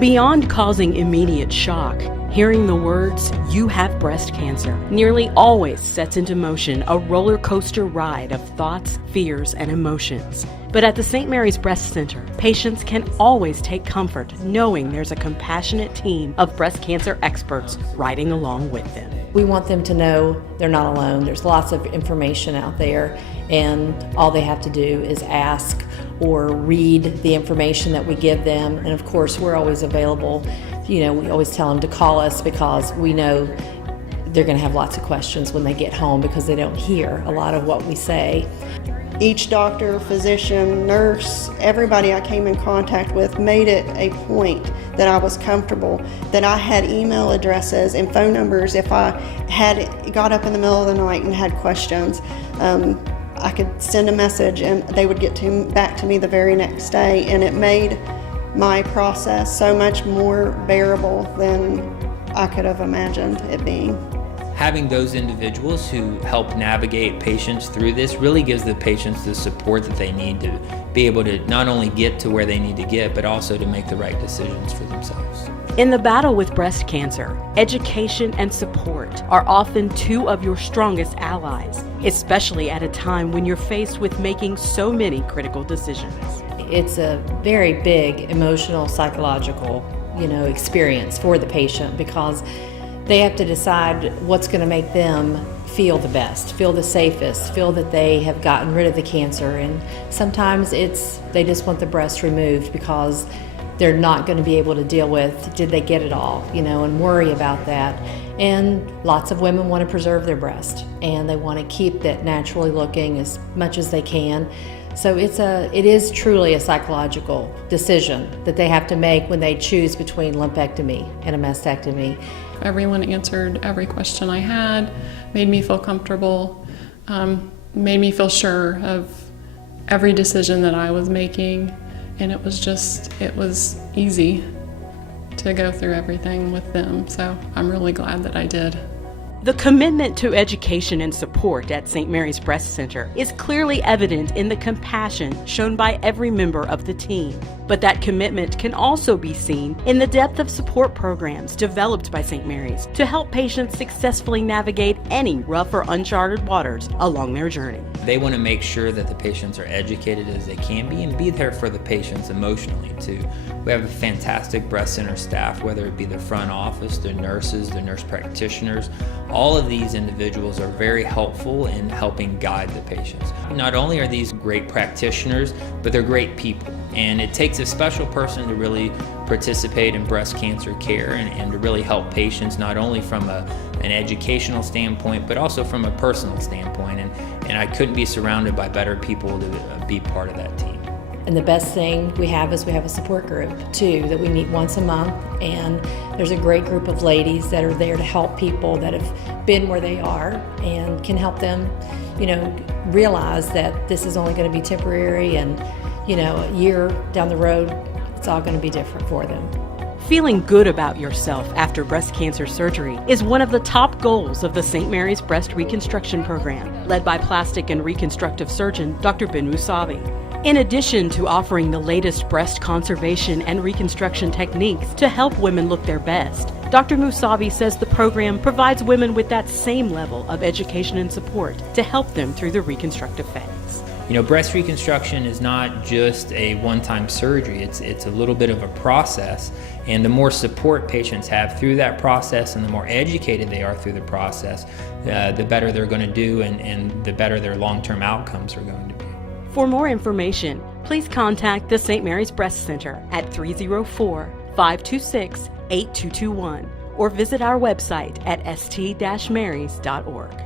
Beyond causing immediate shock, hearing the words, "You have breast cancer," nearly always sets into motion a roller coaster ride of thoughts, fears, and emotions. But at the St. Mary's Breast Center, patients can always take comfort knowing there's a compassionate team of breast cancer experts riding along with them. We want them to know they're not alone. There's lots of information out there, and all they have to do is ask or read the information that we give them. And of course, we're always available. We always tell them to call us because we know they're going to have lots of questions when they get home because they don't hear a lot of what we say. Each doctor, physician, nurse, everybody I came in contact with made it a point that I was comfortable, that I had email addresses and phone numbers. If I got up in the middle of the night and had questions, I could send a message and they would get back to me the very next day, and it made my process so much more bearable than I could have imagined it being. Having those individuals who help navigate patients through this really gives the patients the support that they need to be able to not only get to where they need to get, but also to make the right decisions for themselves. In the battle with breast cancer, education and support are often two of your strongest allies, especially at a time when you're faced with making so many critical decisions. It's a very big emotional, psychological, experience for the patient because they have to decide what's going to make them feel the best, feel the safest, feel that they have gotten rid of the cancer. And sometimes they just want the breast removed because they're not going to be able to deal with, did they get it all, and worry about that. And lots of women want to preserve their breast and they want to keep that naturally looking as much as they can. So it is truly a psychological decision that they have to make when they choose between lumpectomy and a mastectomy. Everyone answered every question I had, made me feel comfortable, made me feel sure of every decision that I was making, and it was easy to go through everything with them, so I'm really glad that I did. The commitment to education and support at St. Mary's Breast Center is clearly evident in the compassion shown by every member of the team. But that commitment can also be seen in the depth of support programs developed by St. Mary's to help patients successfully navigate any rough or uncharted waters along their journey. They want to make sure that the patients are educated as they can be and be there for the patients emotionally too. We have a fantastic breast center staff, whether it be the front office, the nurses, the nurse practitioners. All of these individuals are very helpful in helping guide the patients. Not only are these great practitioners, but they're great people. And it takes a special person to really participate in breast cancer care and to really help patients, not only from an educational standpoint, but also from a personal standpoint. And I couldn't be surrounded by better people to be part of that team. And the best thing we have is we have a support group too that we meet once a month, and there's a great group of ladies that are there to help people that have been where they are and can help them, realize that this is only going to be temporary, and a year down the road it's all going to be different for them. Feeling good about yourself after breast cancer surgery is one of the top goals of the St. Mary's Breast Reconstruction Program, led by plastic and reconstructive surgeon Dr. Ben Musavi. In addition to offering the latest breast conservation and reconstruction techniques to help women look their best, Dr. Musavi says the program provides women with that same level of education and support to help them through the reconstructive phase. Breast reconstruction is not just a one-time surgery. It's a little bit of a process, and the more support patients have through that process and the more educated they are through the process, the better they're going to do and the better their long-term outcomes are going to be. For more information, please contact the St. Mary's Breast Center at 304-526-8221 or visit our website at st-marys.org.